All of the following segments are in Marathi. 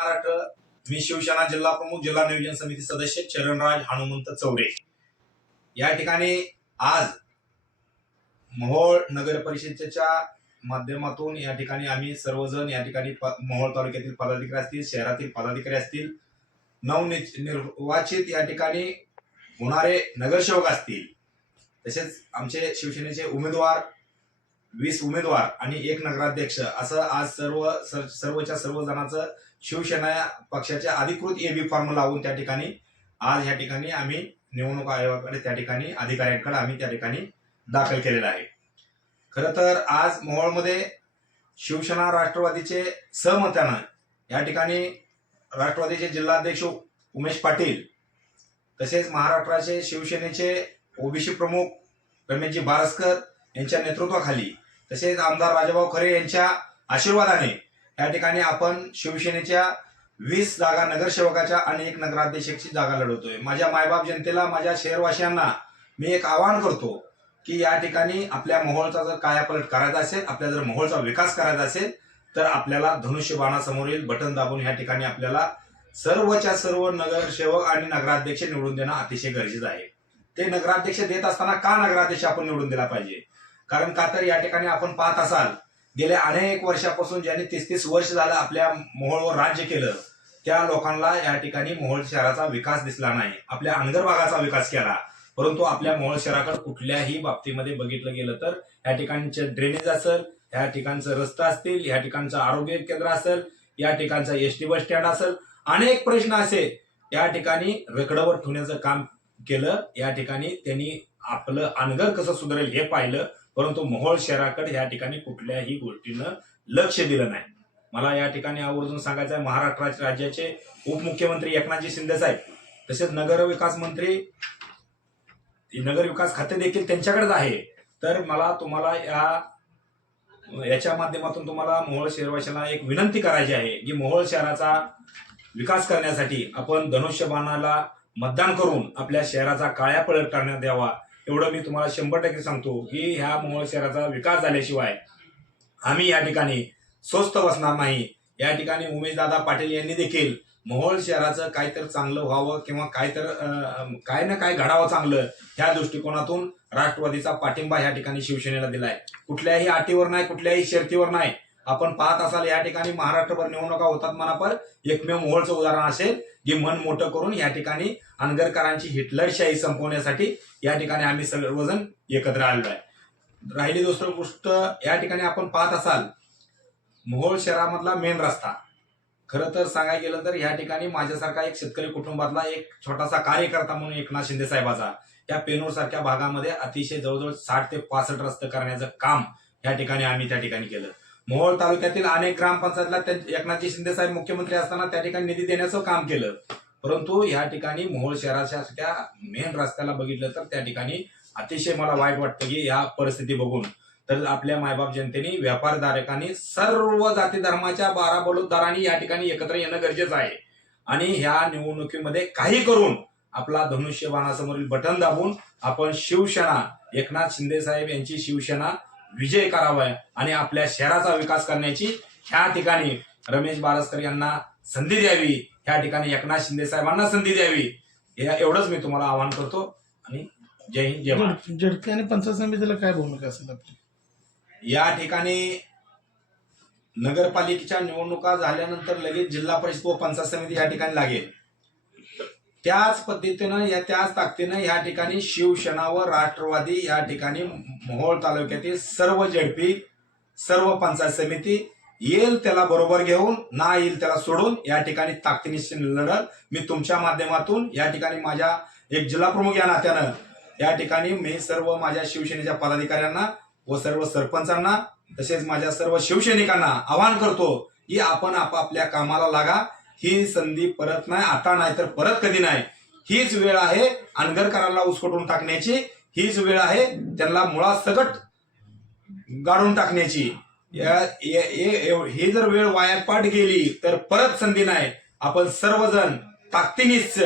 महाराष्ट्र मी शिवसेना जिल्हा प्रमुख जिल्हा नियोजन समिती सदस्य चरणराज हनुमंत चौरे या ठिकाणी आज मोहोळ नगर परिषदेच्या माध्यमातून या ठिकाणी आम्ही सर्वजण या ठिकाणी मोहोळ तालुक्यातील पदाधिकारी असतील शहरातील पदाधिकारी असतील नवनिर्वाचित या ठिकाणी होणारे नगरसेवक असतील तसेच आमचे शिवसेनेचे उमेदवार वीस उमेदवार आणि एक नगराध्यक्ष असं आज सर्व सर्वच्या सर्व शिवसेना पक्षाच्या अधिकृत ए बी फॉर्म लावून त्या ठिकाणी आज या ठिकाणी आम्ही निवडणूक आयोगाकडे त्या ठिकाणी अधिकाऱ्यांकडे आम्ही त्या ठिकाणी दाखल केलेला आहे खरं तर आज मोहोळमध्ये शिवसेना राष्ट्रवादीचे सहमत्यानं या ठिकाणी राष्ट्रवादीचे जिल्हाध्यक्ष उमेश पाटील तसेच महाराष्ट्राचे शिवसेनेचे ओबीसी प्रमुख रमेशजी बारसकर यांच्या नेतृत्वाखाली तसेच आमदार राजाभाऊ खरे यांच्या आशीर्वादाने या ठिकाणी आपण शिवसेनेच्या वीस जागा नगरसेवकाच्या आणि एक नगराध्यक्षाची जागा लढवतोय माझ्या मायबाप जनतेला माझ्या शहरवासियांना मी एक आवाहन करतो की या ठिकाणी आपल्या मोहोळचा जर कायापलट करायचा असेल आपल्या जर मोहोळचा विकास करायचा असेल तर आपल्याला धनुष्यबाणासमोरील बटन दाबून या ठिकाणी आपल्याला सर्वच्या सर्व नगरसेवक आणि नगराध्यक्ष निवडून देणं अतिशय गरजेचं आहे ते नगराध्यक्ष देत असताना का नगराध्यक्ष आपण निवडून दिला पाहिजे कारण का तर या ठिकाणी आपण पाहत असाल गेल्या अनेक वर्षापासून ज्यांनी तीस तीस वर्ष झालं आपल्या मोहोळवर राज्य केलं त्या लोकांना या ठिकाणी मोहोळ शहराचा विकास दिसला नाही आपल्या अंगर भागाचा विकास केला परंतु आपल्या मोहोळ शहराकडे कुठल्याही बाबतीमध्ये बघितलं गेलं तर या ठिकाणचे ड्रेनेज असेल या ठिकाणचं रस्ता असतील या ठिकाणचं आरोग्य केंद्र असेल या ठिकाणचा एस बस स्टँड असेल अनेक प्रश्न असे या ठिकाणी रेकडवर ठेवण्याचं काम केलं या ठिकाणी त्यांनी आपलं अनगर कसं सुधारेल हे पाहिलं परंतु मोहोळ शहराकडे या ठिकाणी कुठल्याही गोष्टीनं लक्ष दिलं नाही मला या ठिकाणी आवर्जून सांगायचं आहे महाराष्ट्राच्या राज्याचे उपमुख्यमंत्री एकनाथजी शिंदे साहेब तसेच नगरविकास मंत्री नगरविकास खाते देखील त्यांच्याकडेच आहे तर मला तुम्हाला या याच्या माध्यमातून तुम्हाला मोहोळ शहरवाशांना एक विनंती करायची आहे की मोहोळ शहराचा विकास करण्यासाठी आपण धनुष्यबाणाला मतदान करून आपल्या शहराचा काळ्या पडत करण्यात यावा एवढं मी तुम्हाला शंभर टक्के सांगतो की ह्या मोहोळ शहराचा विकास झाल्याशिवाय आम्ही या ठिकाणी स्वस्त बसणार नाही या ठिकाणी उमेशदादा पाटील यांनी देखील मोहोळ शहराचं काहीतरी चांगलं व्हावं किंवा काहीतरी काय ना काय घडावं चांगलं ह्या दृष्टिकोनातून राष्ट्रवादीचा पाठिंबा ह्या ठिकाणी शिवसेनेला दिलाय कुठल्याही आटीवर नाही कुठल्याही शर्तीवर नाही आपण पाहत असाल या ठिकाणी महाराष्ट्रभर निवडणुका होतात मनापर एकमेव मोहोळचं उदाहरण असेल जे मन मोठं करून या ठिकाणी अनगरकरांची हिटलरशाही संपवण्यासाठी या ठिकाणी आम्ही सर्वजण एकत्र आलेलो आहे राहिली दुसरी गोष्ट या ठिकाणी आपण पाहत असाल मोहोळ शहरामधला मेन रस्ता खर तर सांगायला गेलं तर या ठिकाणी माझ्यासारखा एक शेतकरी कुटुंबातला एक छोटासा कार्यकर्ता म्हणून एकनाथ शिंदे साहेबाचा त्या पेनूर सारख्या भागामध्ये अतिशय जवळजवळ साठ ते पासष्ट रस्ते करण्याचं काम या ठिकाणी आम्ही त्या ठिकाणी केलं मोहोळ तालुक्यातील अनेक ग्रामपंचायतला एकनाथजी शिंदे साहेब मुख्यमंत्री असताना त्या ठिकाणी निधी देण्याचं काम केलं परंतु या ठिकाणी मोहोळ शहराच्या मेन रस्त्याला बघितलं तर त्या ठिकाणी अतिशय मला वाईट वाटतं की या परिस्थिती बघून तर आपल्या मायबाप जनतेने व्यापारधारकांनी सर्व जाती धर्माच्या बारा बलुतदारांनी या ठिकाणी एकत्र येणं गरजेचं आहे आणि ह्या निवडणुकीमध्ये काही करून आपला धनुष्यबाणासमोरील बटन दाबून आपण शिवसेना एकनाथ शिंदे साहेब यांची शिवसेना विजय करावाय आणि आपल्या शहराचा विकास करण्याची ह्या ठिकाणी रमेश बारसकर यांना संधी द्यावी ह्या ठिकाणी एकनाथ शिंदे साहेबांना संधी द्यावी एवढंच मी तुम्हाला आवाहन करतो आणि जय हिंद जय महाराष्ट्र आणि पंचायत समितीला काय भूमिका असेल आपली या ठिकाणी नगरपालिकेच्या निवडणुका झाल्यानंतर लगेच जिल्हा परिषद व पंचायत समिती या ठिकाणी लागेल त्याच पद्धतीनं या त्याच ताकदीनं या ठिकाणी शिवसेना व राष्ट्रवादी या ठिकाणी मोहोळ तालुक्यातील सर्व जडपी सर्व पंचायत समिती येईल त्याला बरोबर घेऊन ना येईल त्याला सोडून या ठिकाणी ताकदीनिशी लढत मी तुमच्या माध्यमातून या ठिकाणी माझ्या एक जिल्हा प्रमुख या नात्यानं या ठिकाणी मी सर्व माझ्या शिवसेनेच्या पदाधिकाऱ्यांना व सर्व सरपंचांना तसेच माझ्या सर्व शिवसैनिकांना आवाहन करतो की आपण आपापल्या कामाला लागा ही संधी परत नाही आता नाही तर परत कधी नाही हीच वेळ आहे अनगरकरांना उसकटून टाकण्याची हीच वेळ आहे त्यांना मुळासकट गाडून टाकण्याची ही जर वेळ वाया पाठ गेली तर परत संधी नाही आपण सर्वजण ताकदीनीच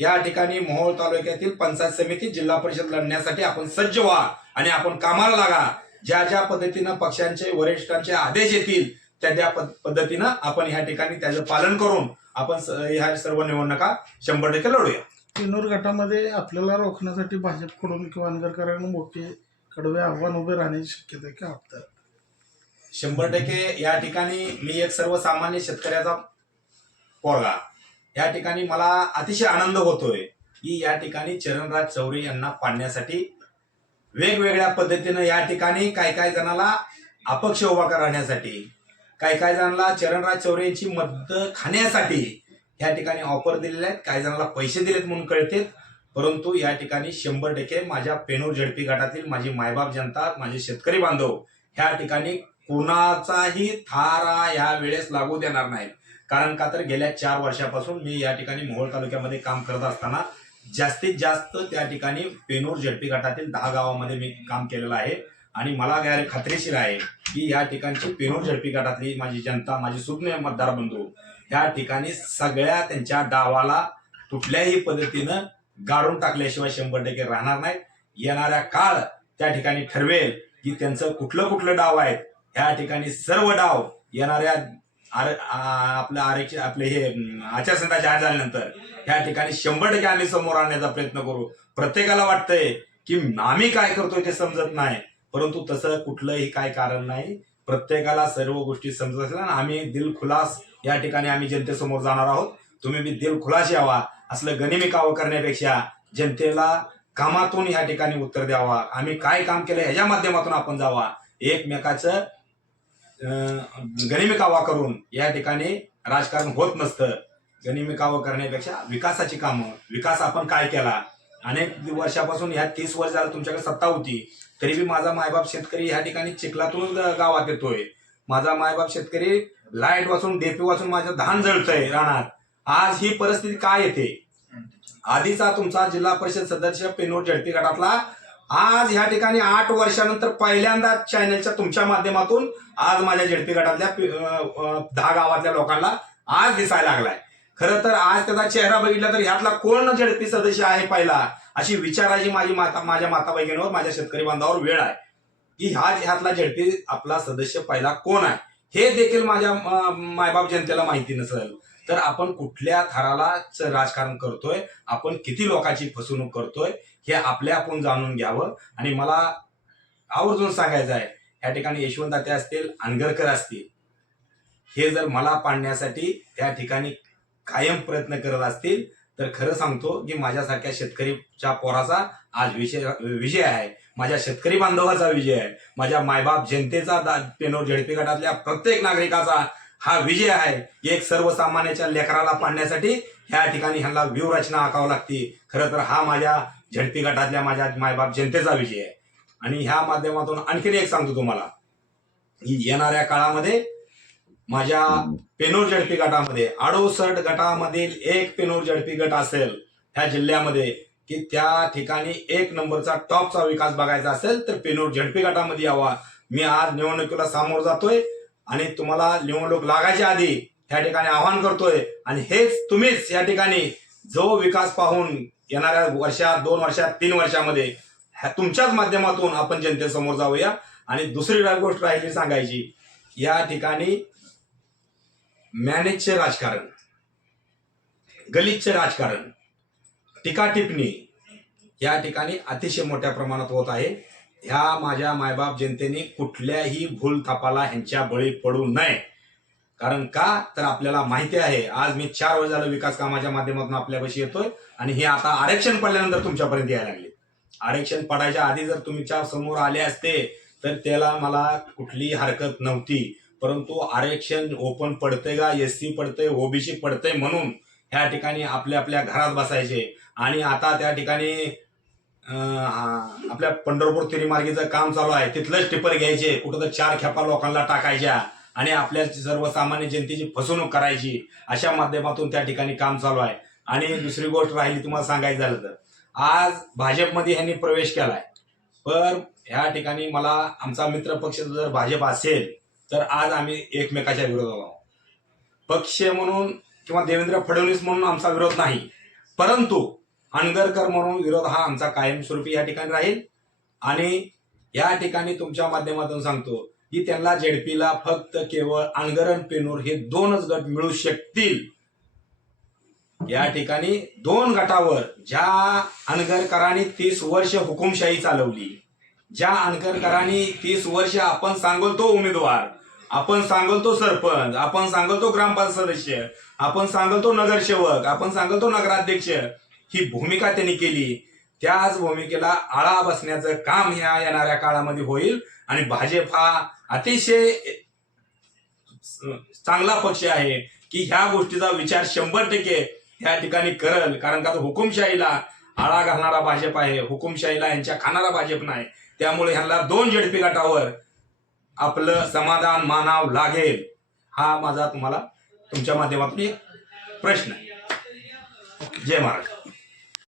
या ठिकाणी मोहोळ तालुक्यातील पंचायत समिती जिल्हा परिषद लढण्यासाठी आपण सज्ज व्हा आणि आपण कामाला लागा ज्या ज्या पद्धतीनं पक्षांचे वरिष्ठांचे आदेश येतील त्या त्या पद्धतीनं आपण ह्या ठिकाणी त्याचं पालन करून आपण ह्या सर्व निवडणुका शंभर टक्के लढूया किन्नूर गटामध्ये आपल्याला रोखण्यासाठी भाजपकडून किंवा अनगरकरांना मोठे कडवे आव्हान उभे राहण्याची शक्यता का वाटतात शंभर टक्के या ठिकाणी मी एक सर्वसामान्य शेतकऱ्याचा पोरगा या ठिकाणी मला अतिशय आनंद होतोय की या ठिकाणी चरणराज चौरी यांना पाडण्यासाठी वेगवेगळ्या पद्धतीनं या ठिकाणी काही काही जणाला अपक्ष उभा करण्यासाठी काही काही जणांना चरणराज चौरे यांची मदत खाण्यासाठी या ठिकाणी ऑफर दिलेल्या आहेत काही जणांना पैसे दिलेत म्हणून कळते परंतु या ठिकाणी शंभर टक्के माझ्या पेनूर झडपी गटातील माझी मायबाप जनता माझे शेतकरी बांधव ह्या ठिकाणी कोणाचाही थारा या वेळेस लागू देणार नाही कारण का तर गेल्या चार वर्षापासून मी या ठिकाणी मोहोळ तालुक्यामध्ये काम करत असताना जास्तीत जास्त त्या ठिकाणी पेनूर झडपी गटातील दहा गावामध्ये मी काम केलेलं आहे आणि मला काय खात्रीशीर आहे की या ठिकाणची पेनोर झडपी गटातली माझी जनता माझी सुज्ञ मतदार बंधू या ठिकाणी सगळ्या त्यांच्या डावाला कुठल्याही पद्धतीनं गाडून टाकल्याशिवाय शंभर टक्के राहणार नाहीत येणाऱ्या काळ त्या ठिकाणी ठरवेल की त्यांचं कुठलं कुठलं डाव आहेत ह्या ठिकाणी सर्व डाव येणाऱ्या आर आपलं आरक्षण आपले हे आचारसंहिता जाहीर झाल्यानंतर ह्या ठिकाणी शंभर टक्के आम्ही समोर आणण्याचा प्रयत्न करू प्रत्येकाला वाटतंय की आम्ही काय करतोय ते समजत नाही परंतु तसं कुठलंही काय कारण नाही प्रत्येकाला सर्व गोष्टी समजत असल्या आम्ही दिलखुलास या ठिकाणी आम्ही जनतेसमोर जाणार आहोत तुम्ही बी दिलखुलास यावा असलं गनिमी करण्यापेक्षा जनतेला कामातून या ठिकाणी उत्तर द्यावा आम्ही काय काम केलं ह्याच्या माध्यमातून आपण जावा एकमेकाचं गनिमिकावा करून या ठिकाणी राजकारण होत नसतं गनिमी करण्यापेक्षा विकासाची कामं विकास आपण काय केला अनेक वर्षापासून ह्या तीस वर्ष झालं तुमच्याकडे सत्ता होती तरी बी माझा मायबाप शेतकरी ह्या ठिकाणी चिखलातून गावात येतोय माझा मायबाप शेतकरी लाईट वाचून डेपी वाचून माझं धान जळतंय राहणार आज ही परिस्थिती काय येते आधीचा तुमचा जिल्हा परिषद सदस्य पेनोर जळपी गटातला आज ह्या ठिकाणी आठ वर्षानंतर पहिल्यांदा चॅनलच्या तुमच्या माध्यमातून आज माझ्या जळपी गटातल्या दहा गावातल्या लोकांना आज दिसायला लागलाय खरं तर आज त्याचा चेहरा बघितला तर ह्यातला कोण झडपी सदस्य आहे पहिला अशी विचाराची माझी माता माझ्या माता बहिणीवर माझ्या शेतकरी बांधावर वेळ आहे की हा ह्यातला झडपी आपला सदस्य पहिला कोण आहे हे देखील माझ्या मायबाप जनतेला माहिती नसेल तर आपण कुठल्या थराला राजकारण करतोय आपण किती लोकांची फसवणूक करतोय हे आपल्या आपण जाणून घ्यावं आणि मला आवर्जून सांगायचं आहे या ठिकाणी यशवंत असतील अनगरकर असतील हे जर मला पाडण्यासाठी त्या ठिकाणी कायम प्रयत्न करत असतील तर खरं सांगतो की माझ्यासारख्या शेतकरीच्या पोराचा आज विषय विजय आहे माझ्या शेतकरी बांधवाचा विजय आहे माझ्या मायबाप जनतेचा पेनोर झेडपी गटातल्या प्रत्येक नागरिकाचा हा विजय आहे एक सर्वसामान्याच्या लेकराला पाडण्यासाठी ह्या ठिकाणी ह्यांना रचना आखावं लागते खरं तर हा माझ्या झडपी गटातल्या माझ्या मायबाप जनतेचा विजय आहे आणि ह्या माध्यमातून आणखीन एक सांगतो तुम्हाला येणाऱ्या काळामध्ये माझ्या पेनोर झडपी गटामध्ये आडोसट गटामधील एक पेनोर झडपी गट असेल ह्या जिल्ह्यामध्ये की त्या ठिकाणी एक नंबरचा टॉपचा विकास बघायचा असेल तर पेनोर झडपी गटामध्ये यावा मी आज निवडणुकीला सामोर जातोय आणि तुम्हाला निवडणूक लागायच्या आधी ह्या ठिकाणी आवाहन करतोय आणि हेच तुम्हीच या ठिकाणी जो विकास पाहून येणाऱ्या वर्षात दोन वर्षात तीन वर्षामध्ये तुमच्याच माध्यमातून आपण जनतेसमोर जाऊया आणि दुसरी गोष्ट राहिली सांगायची या ठिकाणी मॅनेजचं राजकारण गलितचं राजकारण टीका टिप्पणी या ठिकाणी अतिशय मोठ्या प्रमाणात होत आहे ह्या माझ्या मायबाप जनतेने कुठल्याही भूल थापाला ह्यांच्या बळी पडू नये कारण का तर आपल्याला माहिती आहे आज मी चार वर्ष झालो विकास कामाच्या माध्यमातून आपल्यापाशी येतोय आणि हे आता आरक्षण पडल्यानंतर तुमच्यापर्यंत यायला लागले आरक्षण पडायच्या आधी जर तुमच्या समोर आले असते तर त्याला मला कुठली हरकत नव्हती परंतु आरक्षण ओपन पडतंय का एस सी पडते ओबीसी पडतंय म्हणून ह्या ठिकाणी आपल्या आपल्या घरात बसायचे आणि आता त्या ठिकाणी आपल्या पंढरपूर तिरीमार्गीचं काम चालू आहे तिथलंच टिपर घ्यायचे कुठं तर चार खेपा लोकांना टाकायच्या आणि आपल्या सर्वसामान्य जनतेची फसवणूक करायची अशा माध्यमातून त्या ठिकाणी काम चालू आहे आणि दुसरी गोष्ट राहिली तुम्हाला सांगायचं झालं तर आज भाजपमध्ये ह्यांनी प्रवेश केलाय पण ह्या ठिकाणी मला आमचा मित्र पक्ष जर भाजप असेल तर आज आम्ही एकमेकाच्या विरोधात आहोत पक्ष म्हणून किंवा देवेंद्र फडणवीस म्हणून आमचा विरोध नाही परंतु अनगरकर म्हणून विरोध हा आमचा कायमस्वरूपी या ठिकाणी राहील आणि या ठिकाणी तुमच्या माध्यमातून सांगतो की त्यांना झेडपीला फक्त केवळ आणि पेनूर हे दोनच गट मिळू शकतील या ठिकाणी दोन गटावर ज्या अनगरकरांनी तीस वर्ष हुकुमशाही चालवली ज्या अनकरकरांनी तीस वर्ष आपण सांगतो उमेदवार आपण सांगतो सरपंच आपण सांगतो ग्रामपाल सदस्य आपण सांगतो नगरसेवक आपण सांगतो नगराध्यक्ष ही भूमिका त्यांनी केली त्याच भूमिकेला आळा बसण्याचं काम ह्या येणाऱ्या काळामध्ये होईल आणि भाजप हा अतिशय चांगला पक्ष आहे की ह्या गोष्टीचा विचार शंभर टक्के या ठिकाणी करल कारण का तो हुकुमशाहीला आळा घालणारा भाजप आहे हुकुमशाहीला यांच्या खाणारा भाजप नाही त्यामुळे ह्यांना दोन जेडपी गटावर आपलं समाधान मानाव लागेल हा माझा तुम्हाला तुमच्या माध्यमातून एक प्रश्न आहे जय महाराज